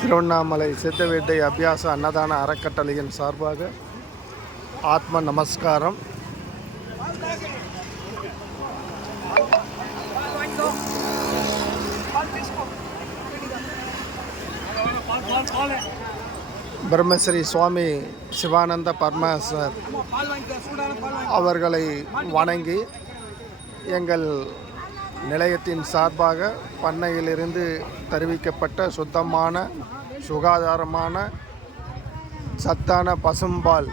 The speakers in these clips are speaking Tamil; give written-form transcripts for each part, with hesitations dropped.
திருவண்ணாமலை சித்தவேட்டை அபியாச அன்னதான அறக்கட்டளையின் சார்பாக ஆத்ம நமஸ்காரம். பிரம்மஸ்ரீ சுவாமி சிவானந்த பரமஹம்சர் அவர்களை வணங்கி எங்கள் நிலையத்தின் சார்பாக பண்ணையிலிருந்து தெரிவிக்கப்பட்ட சுத்தமான சுகாதாரமான சத்தான பசும்பால்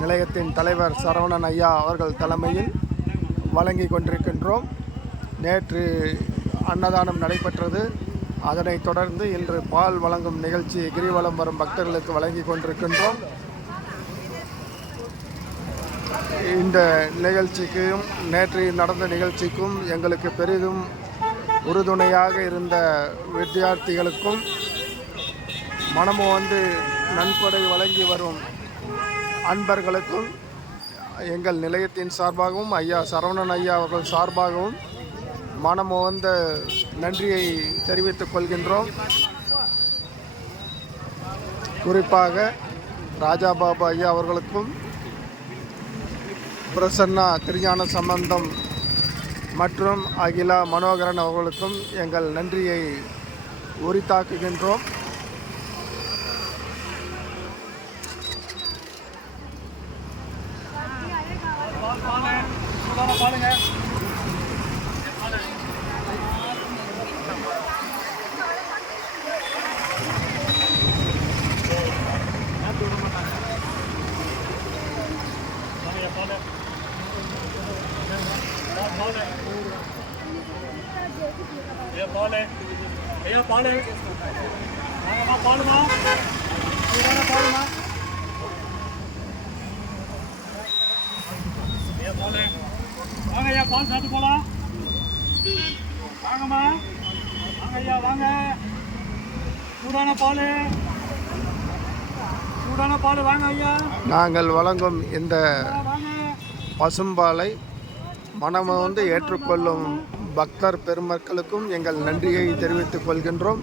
நிலையத்தின் தலைவர் சரவணன் ஐயா அவர்கள் தலைமையில் வழங்கி கொண்டிருக்கின்றோம். நேற்று அன்னதானம் நடைபெற்றது. அதனைத் தொடர்ந்து இன்று பால் வழங்கும் நிகழ்ச்சி கிரிவலம் வரும் பக்தர்களுக்கு வழங்கி கொண்டிருக்கின்றோம். இந்த நிகழ்ச்சிக்கும் நேற்று நடந்த நிகழ்ச்சிக்கும் எங்களுக்கு பெரிதும் உறுதுணையாக இருந்த வித்தியார்த்திகளுக்கும் மனமும் வந்து நன்கொடை வழங்கி வரும் அன்பர்களுக்கும் எங்கள் நிலையத்தின் சார்பாகவும் ஐயா சரவணன் ஐயா அவர்கள் சார்பாகவும் மனமும் வந்த நன்றியை தெரிவித்துக் கொள்கின்றோம். குறிப்பாக ராஜாபாபு ஐயா அவர்களுக்கும் பிரசன்னா திருஞான சம்பந்தம் மற்றும் அகிலா மனோகரன் அவர்களுக்கும் எங்கள் நன்றியை உரித்தாக்குகின்றோம். ஐயா பால் வாங்கம்மா, பாலுமா, சூடான பாலுமா. ஐயா பால் வாங்க, ஐயா பால் சாப்பிட்டு போகலாம். வாங்கம்மா, வாங்க ஐயா, வாங்க. சூடான பால், சூடான பால் வாங்க ஐயா. நாங்கள் வழங்கும் இந்த பசும்பாலை மனம் வந்து ஏற்றுக்கொள்ளும் பக்தர் பெருமக்களுக்கும் எங்கள் நன்றியை தெரிவித்துக் கொள்கின்றோம்.